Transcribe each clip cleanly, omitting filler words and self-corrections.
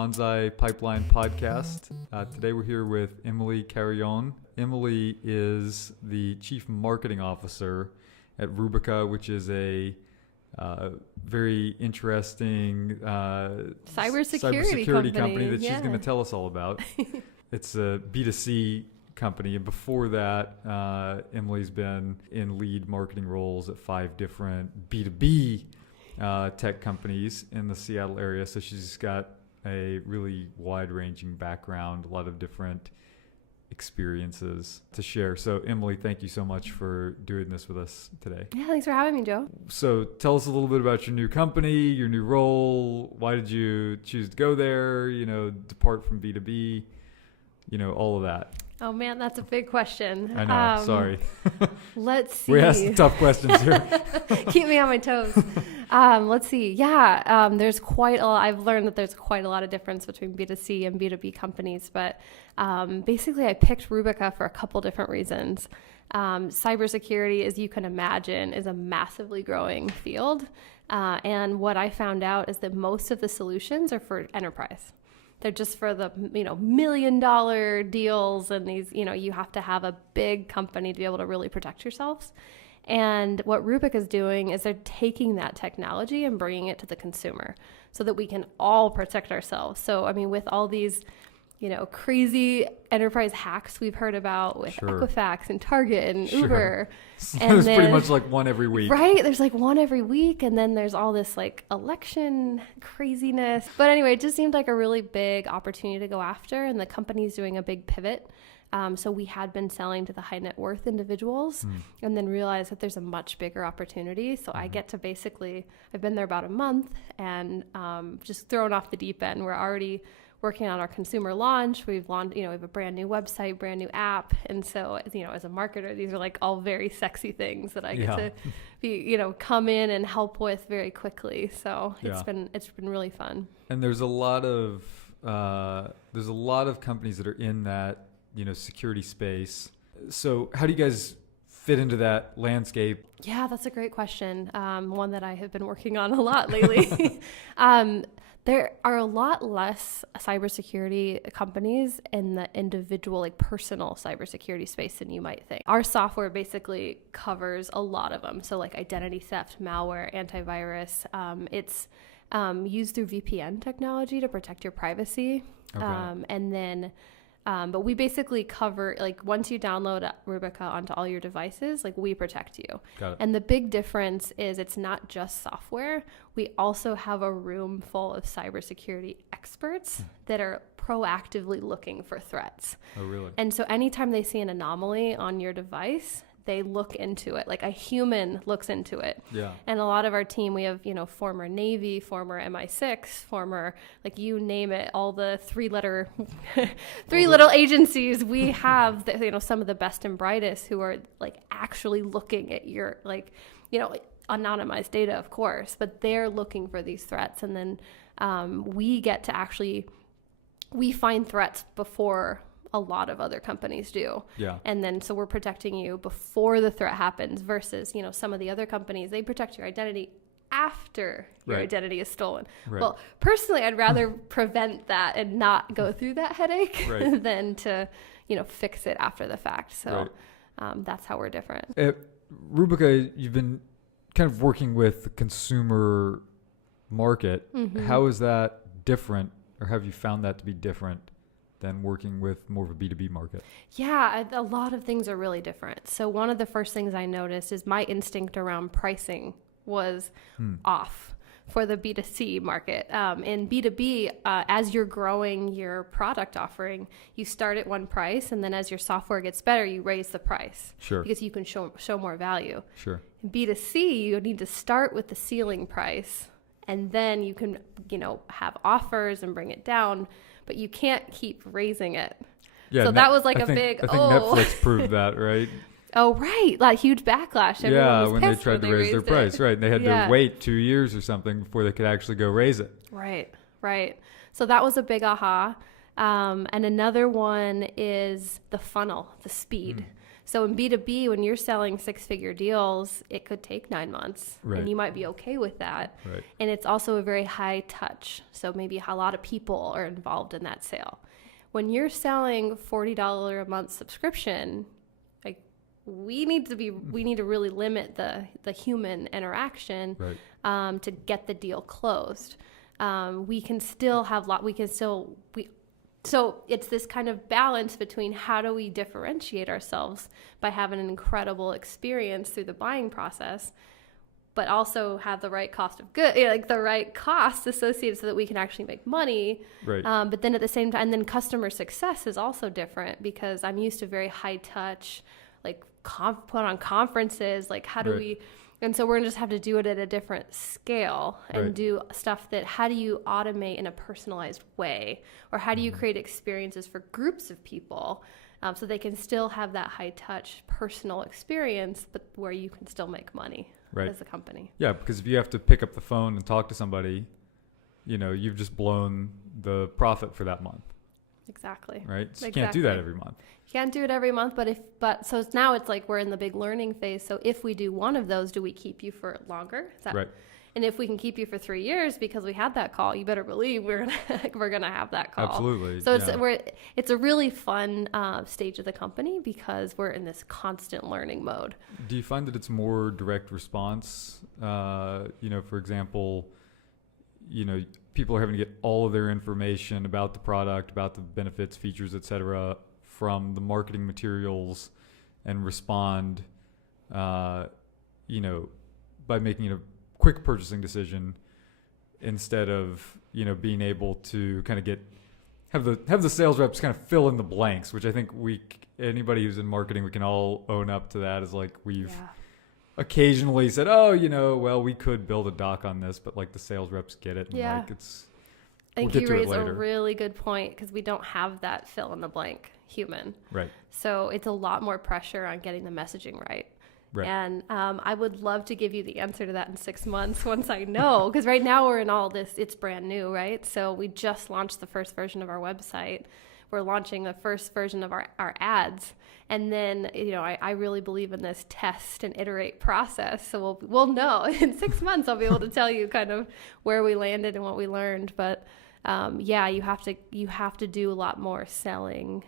Banzai Pipeline podcast. Today we're here with Emily Carrion. Emily is the Chief Marketing Officer at Rubica, which is a very interesting cybersecurity company that she's going to tell us all about. It's a B2C company, and before that, Emily's been in lead marketing roles at 5 different B2B tech companies in the Seattle area. So she's got a really wide-ranging background, a lot of different experiences to share. So Emily, thank you so much for doing this with us today. Yeah, thanks for having me, Joe. So tell us a little bit about your new company, your new role. Why did you choose to go there, depart from B2B, all of that. Oh man, that's a big question. I know, sorry. Let's see. We asked tough questions here. Keep me on my toes. Let's see. Yeah, there's quite a lot. I've learned that there's quite a lot of difference between B2C and B2B companies, but basically I picked Rubica for a couple different reasons. Cybersecurity, as you can imagine, is a massively growing field. And what I found out is that most of the solutions are for enterprise. They're just for the, $1 million deals, and these, you have to have a big company to be able to really protect yourselves. And what Rubica is doing is they're taking that technology and bringing it to the consumer so that we can all protect ourselves. So, with all these, crazy enterprise hacks we've heard about with Equifax and Target and Uber. And there's pretty much like one every week. Right? There's like one every week. And then there's all this like election craziness. But anyway, it just seemed like a really big opportunity to go after. And the company's doing a big pivot. So we had been selling to the high net worth individuals and then realized that there's a much bigger opportunity. So I get to I've been there about a month and just thrown off the deep end. We're already working on our consumer launch. We've launched, we have a brand new website, brand new app. And so, as a marketer, these are like all very sexy things that I get to be, come in and help with very quickly. So it's been really fun. And there's a lot of companies that are in that, security space. So how do you guys fit into that landscape? Yeah, that's a great question. One that I have been working on a lot lately. There are a lot less cybersecurity companies in the individual, personal cybersecurity space than you might think. Our software basically covers a lot of them. So like identity theft, malware, antivirus. It's used through VPN technology to protect your privacy. Okay. But we basically cover, once you download Rubica onto all your devices, we protect you. Got it. And the big difference is it's not just software. We also have a room full of cybersecurity experts that are proactively looking for threats. Oh, really? And so anytime they see an anomaly on your device, they look into it, like a human looks into it. Yeah. And a lot of our team, we have, former Navy, former MI6, former, you name it, all the three little agencies. We have, some of the best and brightest who are actually looking at your, anonymized data, of course, but they're looking for these threats. And then we get to we find threats before a lot of other companies do. Yeah. And then so we're protecting you before the threat happens versus, some of the other companies, they protect your identity after your identity is stolen. Right. Well, personally, I'd rather prevent that and not go through that headache than to, fix it after the fact. So that's how we're different. At Rubica, you've been kind of working with the consumer market. Mm-hmm. How is that different, or have you found that to be different than working with more of a B2B market? Yeah, a lot of things are really different. So one of the first things I noticed is my instinct around pricing was off for the B2C market. In B2B, as you're growing your product offering, you start at one price, and then as your software gets better, you raise the price. Sure. Because you can show more value. Sure. In B2C, you need to start with the ceiling price, and then you can, have offers and bring it down, but you can't keep raising it. Yeah, so that was I think Netflix proved that, right? Oh, right. That huge backlash. Everyone was when they tried to raise their price, right? And they had to wait 2 years or something before they could actually go raise it. Right. So that was a big aha. And another one is the funnel, the speed. So in B2B, when you're selling 6-figure deals, it could take 9 months, Right. and you might be okay with that. Right. And it's also a very high touch. So maybe a lot of people are involved in that sale. When you're selling $40 a month subscription, like we need to really limit the human interaction, Right. to get the deal closed. We can still have so it's this kind of balance between how do we differentiate ourselves by having an incredible experience through the buying process, but also have the right cost of good, like the right costs associated so that we can actually make money. Right. But then at the same time, and then customer success is also different because I'm used to very high touch, like put on conferences, like how do Right. we, and so we're gonna just have to do it at a different scale and Right. do stuff that, how do you automate in a personalized way? Or how do you create experiences for groups of people so they can still have that high touch personal experience, but where you can still make money Right. as a company? Yeah, because if you have to pick up the phone and talk to somebody, you've just blown the profit for that month, Exactly. right? So you can't do that every month. You can't do it every month, but so now it's like we're in the big learning phase. So if we do one of those, do we keep you for longer? Right. And if we can keep you for 3 years because we had that call, you better believe we're gonna have that call. Absolutely. So yeah. it's a really fun stage of the company because we're in this constant learning mode. Do you find that it's more direct response? For example, people are having to get all of their information about the product, about the benefits, features, etc., from the marketing materials, and respond, by making a quick purchasing decision instead of being able to kind of have the sales reps kind of fill in the blanks, which I think anybody who's in marketing, we can all own up to that. Is like we've occasionally said, well, we could build a doc on this, but like the sales reps get it. And Yeah. like it's, I think we'll you get to it raise a later. really good point because we don't have that fill in the blank human. Right. So it's a lot more pressure on getting the messaging right. Right. And I would love to give you the answer to that in 6 months once I know, because right now we're in all this, it's brand new, right? So we just launched the first version of our website. We're launching the first version of our ads. And then, I really believe in this test and iterate process. So we'll know in 6 months, I'll be able to tell you kind of where we landed and what we learned. But you have to do a lot more selling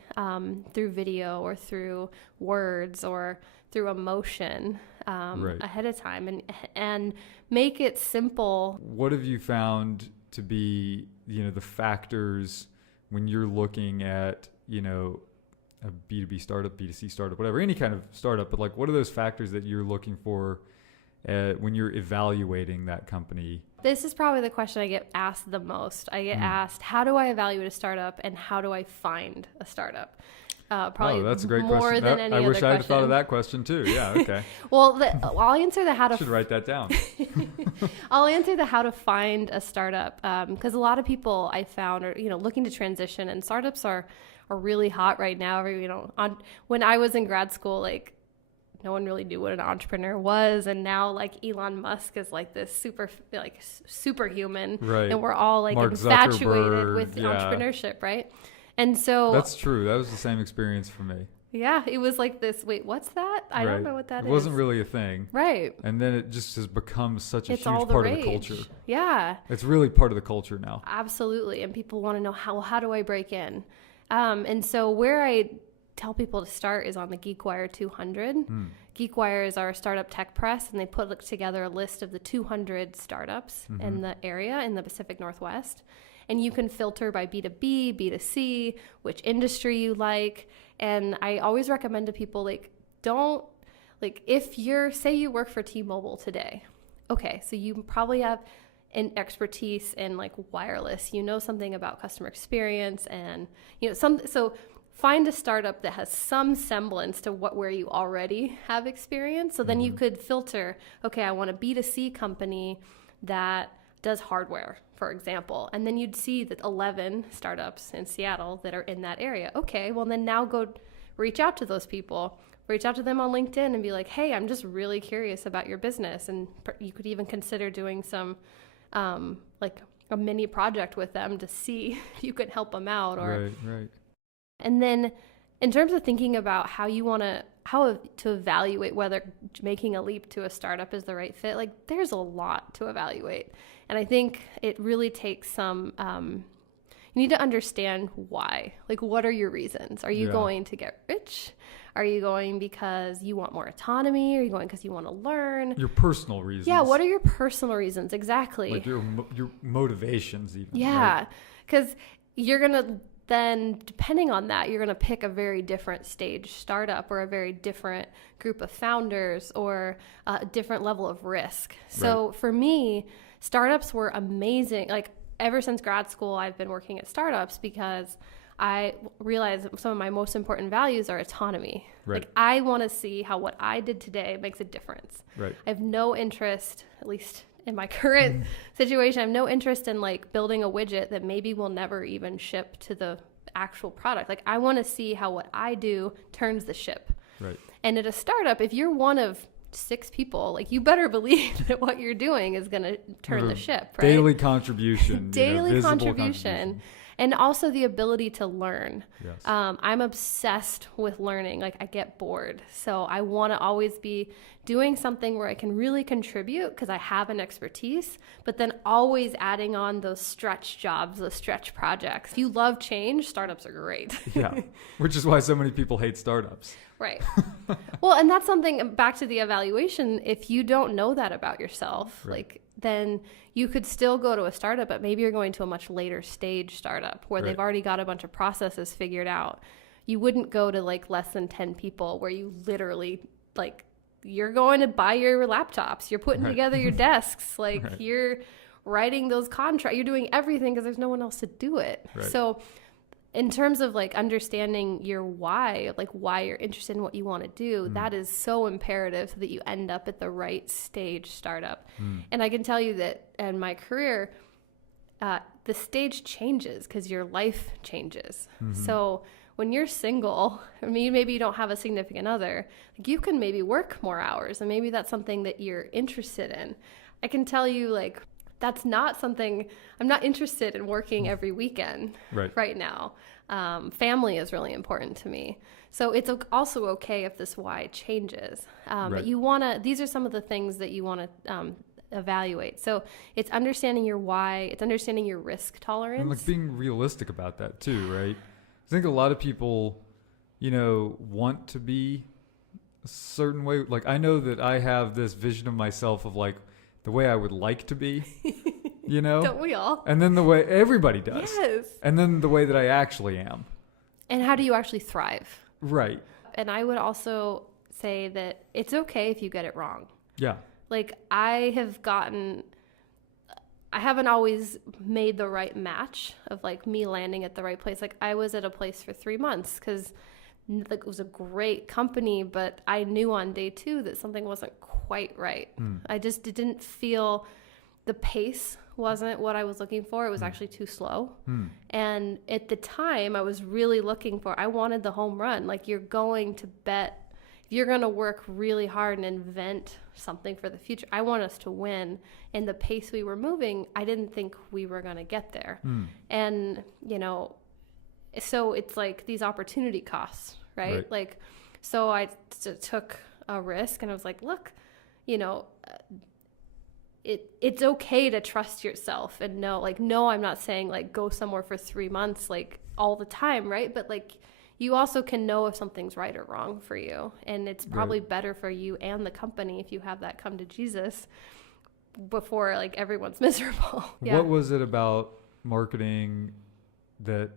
through video or through words or through emotion ahead of time and make it simple. What have you found to be, the factors when you're looking at, a B2B startup, B2C startup, whatever, any kind of startup, but like, what are those factors that you're looking for when you're evaluating that company? This is probably the question I get asked the most. I get asked, how do I evaluate a startup and how do I find a startup? Probably that's a great more question. than any I other wish I had thought question. of that question too. Yeah, okay. Well, I'll answer the how to. Should write that down. I'll answer the how to find a startup because a lot of people I found are looking to transition, and startups are really hot right now. When I was in grad school, like no one really knew what an entrepreneur was, and now like Elon Musk is like this superhuman, Right. and we're all like Mark infatuated Zuckerberg, with yeah. entrepreneurship, right? And so That's true. That was the same experience for me. yeah, it was like this. Wait, what's that? I don't Right. know what that is. It wasn't really a thing. Right. And then it just has become such a It's huge all the part rage. of the culture. Yeah. It's really part of the culture now. Absolutely. And people want to know how do I break in? And so where I tell people to start is on the GeekWire 200. GeekWire is our startup tech press, and they put together a list of the 200 startups in the area in the Pacific Northwest. And you can filter by B2B, B2C, which industry you like. And I always recommend to people, if say you work for T-Mobile today, okay, so you probably have an expertise in like wireless, something about customer experience and, so find a startup that has some semblance to where you already have experience. So then you could filter, okay, I want a B2C company that does hardware, for example. And then you'd see that 11 startups in Seattle that are in that area. Okay, well then now go reach out to those people. Reach out to them on LinkedIn and be like, hey, I'm just really curious about your business. And you could even consider doing some, like a mini project with them to see if you could help them out. Right. And then in terms of thinking about how you want to how to evaluate whether making a leap to a startup is the right fit. Like there's a lot to evaluate. And I think it really takes some, you need to understand why. Like, what are your reasons? Are you going to get rich? Are you going because you want more autonomy? Are you going because you want to learn? Your personal reasons. Yeah, what are your personal reasons? Exactly. Like your motivations even. Yeah, because you're going to then, depending on that, you're going to pick a very different stage startup or a very different group of founders or a different level of risk. So for me, startups were amazing. Like ever since grad school, I've been working at startups because I realized some of my most important values are autonomy. Right. Like I want to see how what I did today makes a difference. Right. I have no interest, at least in my current situation, I have no interest in like building a widget that maybe will never even ship to the actual product. Like I want to see how what I do turns the ship. Right. And at a startup, if you're one of 6 people, like you better believe that what you're doing is going to turn the ship, right? Daily contribution. Daily visible contribution. And also the ability to learn. Yes. I'm obsessed with learning. Like I get bored. So I want to always be doing something where I can really contribute because I have an expertise, but then always adding on those stretch jobs, those stretch projects. If you love change, startups are great. Yeah. Which is why so many people hate startups. Right. Well, and that's something back to the evaluation. If you don't know that about yourself, like then you could still go to a startup, but maybe you're going to a much later stage startup where they've already got a bunch of processes figured out. You wouldn't go to like less than 10 people where you literally like you're going to buy your laptops, you're putting together your desks, like you're writing those contracts, you're doing everything because there's no one else to do it. So in terms of like understanding your why, like why you're interested in what you want to do, that is so imperative so that you end up at the right stage startup. And I can tell you that in my career, the stage changes because your life changes. So when you're single, I mean, maybe you don't have a significant other, like you can maybe work more hours and maybe that's something that you're interested in. I can tell you like, that's not something, I'm not interested in working every weekend right now. Family is really important to me. So it's also okay if this why changes. But you want to, these are some of the things that you want to evaluate. So it's understanding your why, it's understanding your risk tolerance. And like being realistic about that too, right? I think a lot of people, you know, want to be a certain way. Like I know that I have this vision of myself of like, the way I would like to be, you know? Don't we all? And then the way everybody does. Yes. And then the way that I actually am. And how do you actually thrive? Right. And I would also say that it's okay if you get it wrong. Yeah. Like I haven't always made the right match of like me landing at the right place. Like I was at a place for 3 months because like it was a great company, but I knew on day 2 that something wasn't quite right. It didn't feel, the pace wasn't what I was looking for. It was actually too slow. And at the time I was really looking for, I wanted the home run. Like you're going to bet, if you're going to work really hard and invent something for the future, I want us to win. And the pace we were moving, I didn't think we were going to get there. And, you know, so it's like these opportunity costs, right? Like, so I took a risk and I was like, look, you know, it's okay to trust yourself and know, like, no, I'm not saying like go somewhere for 3 months, like all the time. Right. But like, you also can know if something's right or wrong for you. And it's probably better for you and the company if you have that come to Jesus before like everyone's miserable. What was it about marketing that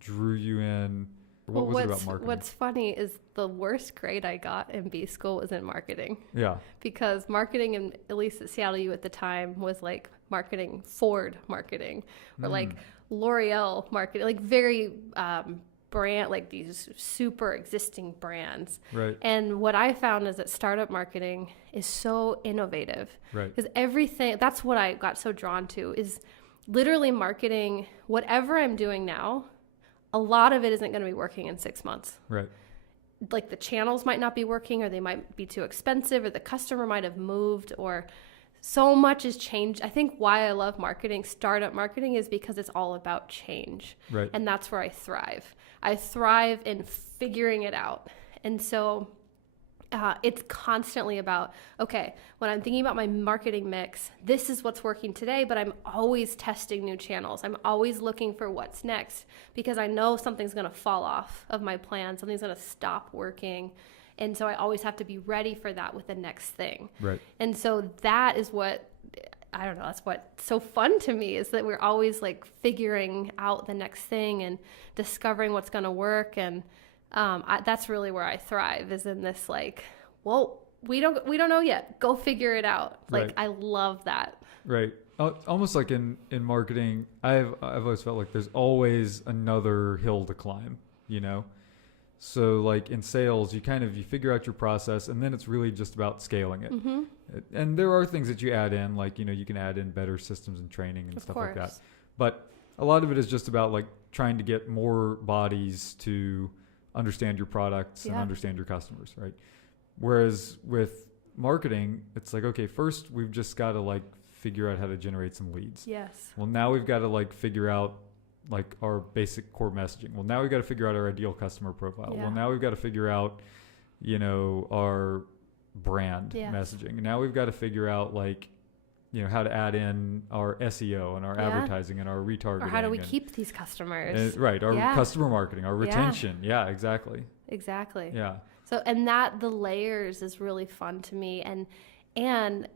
drew you in? What was it about marketing? What's funny is the worst grade I got in B school was in marketing. Yeah. Because marketing, in, at least at Seattle U at the time, was like marketing, Ford marketing, or like L'Oreal marketing, like very brand, like these super existing brands. Right. And what I found is that startup marketing is so innovative. Right. Because everything, that's what I got so drawn to, is literally marketing. Whatever I'm doing now, a lot of it isn't going to be working in 6 months. Right. Like the channels might not be working, or they might be too expensive, or the customer might have moved, or so much has changed. I think why I love marketing, startup marketing, is because it's all about change. Right. And that's where I thrive. I thrive in figuring it out. And so it's constantly about, okay, when I'm thinking about my marketing mix, this is what's working today, but I'm always testing new channels. I'm always looking for what's next because I know something's going to fall off of my plan. Something's going to stop working. And so I always have to be ready for that with the next thing. Right. And so that is what, I don't know, that's what's so fun to me is that we're always like figuring out the next thing and discovering what's going to work. And that's really where I thrive, is in this like, well, we don't know yet. Go figure it out. Like, right. I love that. Right. Almost like in marketing, I've always felt like there's always another hill to climb, you know? So like in sales, you figure out your process, and then it's really just about scaling it. Mm-hmm. And there are things that you add in, like, you know, you can add in better systems and training and stuff like that. But a lot of it is just about like trying to get more bodies to understand your products and understand your customers, right? Whereas with marketing, it's like, okay, first we've just got to like figure out how to generate some leads. Yes. Well, now we've got to like figure out like our basic core messaging. Well, now we've got to figure out our ideal customer profile. Yeah. Well, now we've got to figure out, you know, our brand messaging. And now we've got to figure out like, you know, how to add in our SEO and our advertising and our retargeting. Or how do we keep these customers? Right. Our customer marketing, our retention. Yeah, exactly. Exactly. Yeah. So, and that the layers is really fun to me. And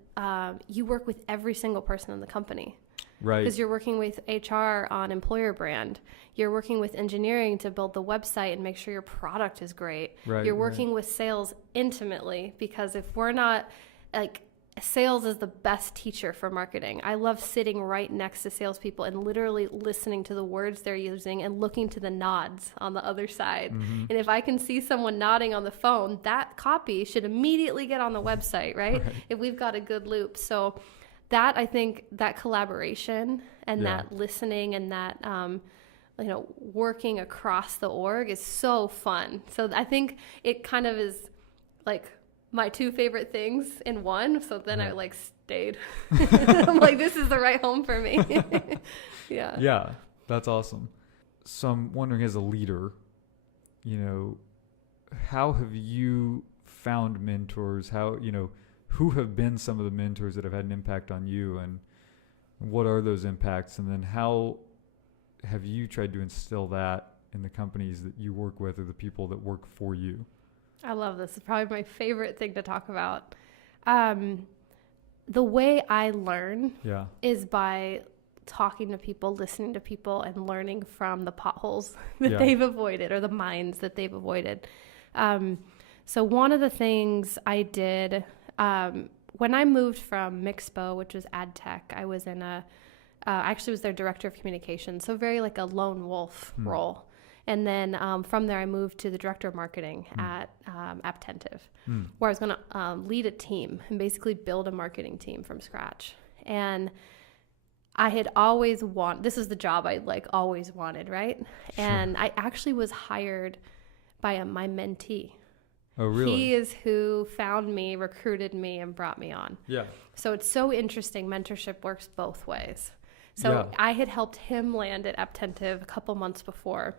you work with every single person in the company. Right. Because you're working with HR on employer brand. You're working with engineering to build the website and make sure your product is great. Right. You're working with sales intimately, because if we're not, like, sales is the best teacher for marketing. I love sitting right next to salespeople and literally listening to the words they're using and looking to the nods on the other side. Mm-hmm. And if I can see someone nodding on the phone, that copy should immediately get on the website, right? If we've got a good loop. So that, I think, that collaboration and that listening and that, you know, working across the org is so fun. So I think it kind of is like my two favorite things in one. So then I like stayed. I'm like, this is the right home for me. Yeah. Yeah. That's awesome. So I'm wondering, as a leader, you know, how have you found mentors? How, you know, who have been some of the mentors that have had an impact on you, and what are those impacts? And then how have you tried to instill that in the companies that you work with or the people that work for you? I love this. It's probably my favorite thing to talk about. The way I learn is by talking to people, listening to people, and learning from the potholes that they've avoided or the mines that they've avoided. So one of the things I did when I moved from Mixpo, which was ad tech, I was in I actually was their director of communications, so very like a lone wolf role. And then from there, I moved to the director of marketing at Apptentive, where I was going to lead a team and basically build a marketing team from scratch. And I had always this is the job I like always wanted, right? Sure. And I actually was hired by my mentee. Oh, really? He is who found me, recruited me, and brought me on. Yeah. So it's so interesting. Mentorship works both ways. So I had helped him land at Apptentive a couple months before.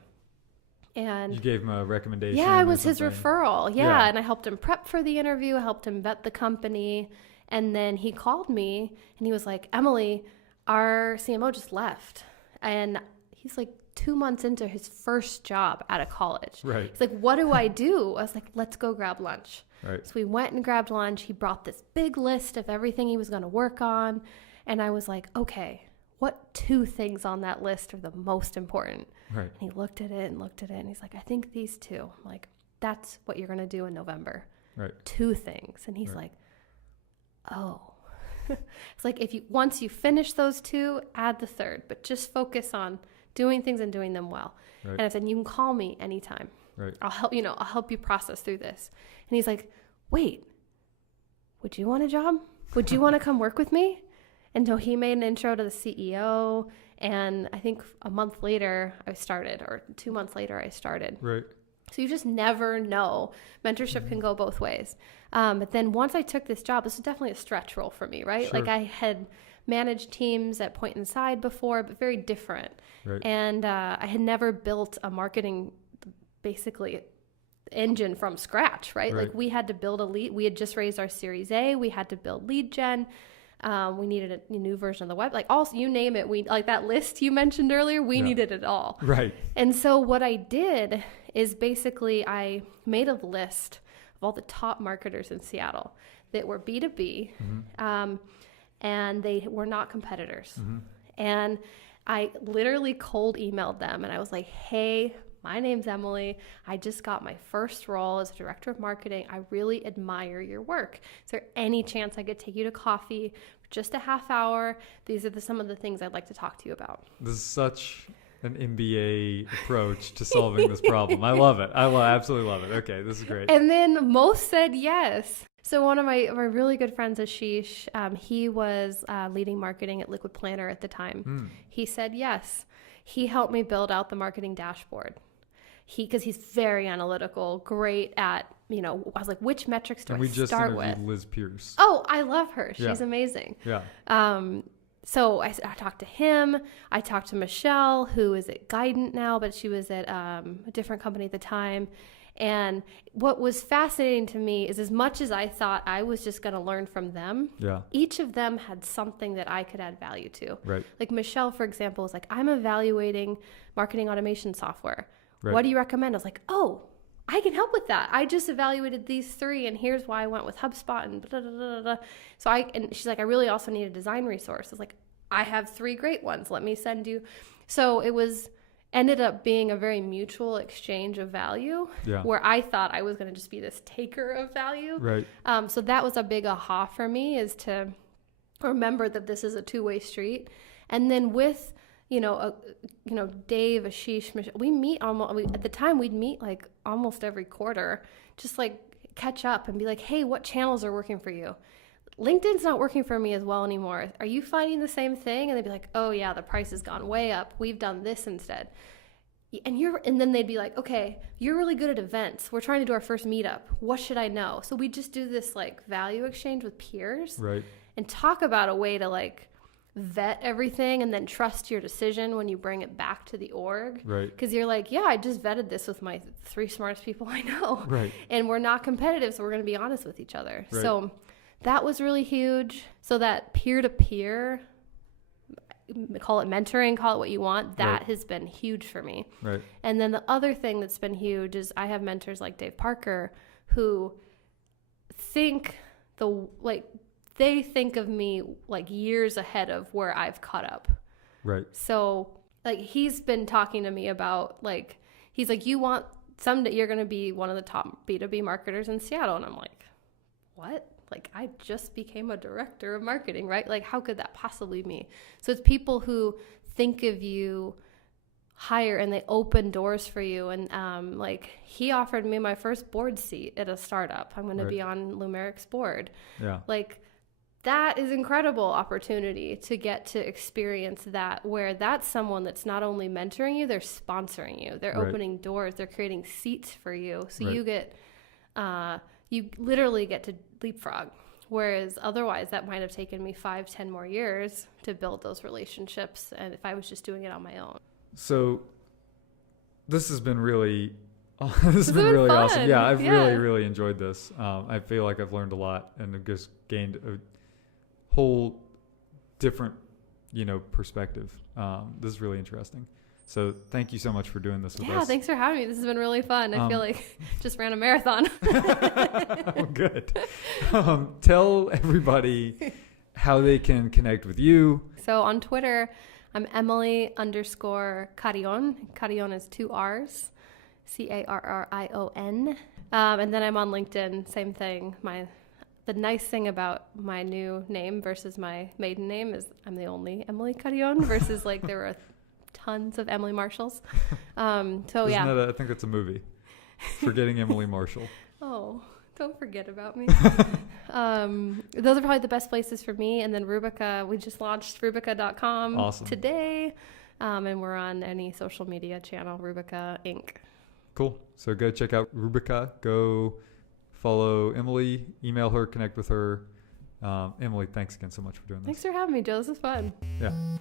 And you gave him a recommendation? Yeah, I was his referral. Yeah, and I helped him prep for the interview, helped him vet the company. And then he called me and he was like, Emily, our CMO just left. And he's like 2 months into his first job out of college. Right. He's like, what do I do? I was like, let's go grab lunch. Right. So we went and grabbed lunch. He brought this big list of everything he was going to work on. And I was like, okay, what 2 things on that list are the most important? Right. And he looked at it, and he's like, I think these 2. I'm like, that's what you're going to do in November. Right. 2 things. And he's like, oh. It's like, once you finish those 2, add the 3rd, but just focus on doing things and doing them well. Right. And I said, you can call me anytime. Right. I'll help you process through this. And he's like, wait, would you want a job? Would you want to come work with me? And so he made an intro to the CEO, and I think a month later I started, or 2 months later I started. Right. So you just never know. Mentorship can go both ways. But then once I took this job, this was definitely a stretch role for me, right? Sure. Like I had managed teams at Point Inside before, but very different. Right. And I had never built a marketing, basically engine from scratch, right? Right. Like we had to build a lead. We had just raised our Series A. We had to build lead gen. We needed a new version of the web, like also you name it. We like that list you mentioned earlier. We needed it all. Right. And so what I did is basically I made a list of all the top marketers in Seattle that were B2B, and they were not competitors. And I literally cold emailed them and I was like, hey, my name's Emily. I just got my first role as a director of marketing. I really admire your work. Is there any chance I could take you to coffee for just a half hour? These are some of the things I'd like to talk to you about. This is such an MBA approach to solving this problem. I love it. Absolutely love it. Okay, this is great. And then most said yes. So one of my really good friends, Ashish, he was leading marketing at Liquid Planner at the time. He said yes. He helped me build out the marketing dashboard. Because he's very analytical, great at, I was like, which metrics do I start with? We just interviewed Liz Pierce. Oh, I love her. She's amazing. Yeah. So I talked to him. I talked to Michelle, who is at Guidant now, but she was at a different company at the time. And what was fascinating to me is as much as I thought I was just going to learn from them, each of them had something that I could add value to. Right. Like Michelle, for example, was like, I'm evaluating marketing automation software. Right. What do you recommend? I was like, oh, I can help with that. I just evaluated these 3 and here's why I went with HubSpot and blah, blah, blah, blah. So and she's like, I really also need a design resource. I was like, I have 3 great ones. Let me send you. So it ended up being a very mutual exchange of value where I thought I was going to just be this taker of value. Right. So that was a big aha for me, is to remember that this is a two-way street. And then with Dave, Ashish, Michelle, we meet at the time we'd meet like almost every quarter, just like catch up and be like, hey, what channels are working for you? LinkedIn's not working for me as well anymore. Are you finding the same thing? And they'd be like, oh yeah, the price has gone way up. We've done this instead. And then they'd be like, okay, you're really good at events. We're trying to do our first meetup. What should I know? So we just do this like value exchange with peers, right? And talk about a way to like vet everything and then trust your decision when you bring it back to the org. Right. Because you're like, yeah, I just vetted this with my 3 smartest people I know. Right. And we're not competitive, so we're going to be honest with each other. Right. So that was really huge. So that peer-to-peer, call it mentoring, call it what you want, that has been huge for me. Right. And then the other thing that's been huge is I have mentors like Dave Parker who they think of me like years ahead of where I've caught up. Right. So like he's been talking to me about like, he's like, someday you're going to be one of the top B2B marketers in Seattle. And I'm like, what? Like I just became a director of marketing, right? Like how could that possibly be? So it's people who think of you higher and they open doors for you. And like he offered me my first board seat at a startup. I'm going to be on Lumeric's board. Yeah. Like that is incredible opportunity to get to experience that, where that's someone that's not only mentoring you, they're sponsoring you. They're opening doors. They're creating seats for you. So you get, you literally get to leapfrog. Whereas otherwise that might have taken me 5-10 more years to build those relationships. And if I was just doing it on my own. So this has been really, really fun. Awesome. Yeah. I've really, really enjoyed this. I feel like I've learned a lot and have just gained a whole different, perspective. This is really interesting. So thank you so much for doing this with us. Yeah, thanks for having me. This has been really fun. I feel like just ran a marathon. Oh, good. Tell everybody how they can connect with you. So on Twitter, I'm Emily_Carrion. Carrion is 2 R's. Carrion. And then I'm on LinkedIn. Same thing. The nice thing about my new name versus my maiden name is I'm the only Emily Carrion versus like there were tons of Emily Marshalls. I think that's a movie. Forgetting Emily Marshall. Oh, don't forget about me. Those are probably the best places for me. And then Rubica, we just launched Rubica.com today. And we're on any social media channel, Rubica Inc. Cool. So go check out Rubica. Go follow Emily, email her, connect with her. Emily, thanks again so much for doing this. Thanks for having me, Joe. This is fun. Yeah.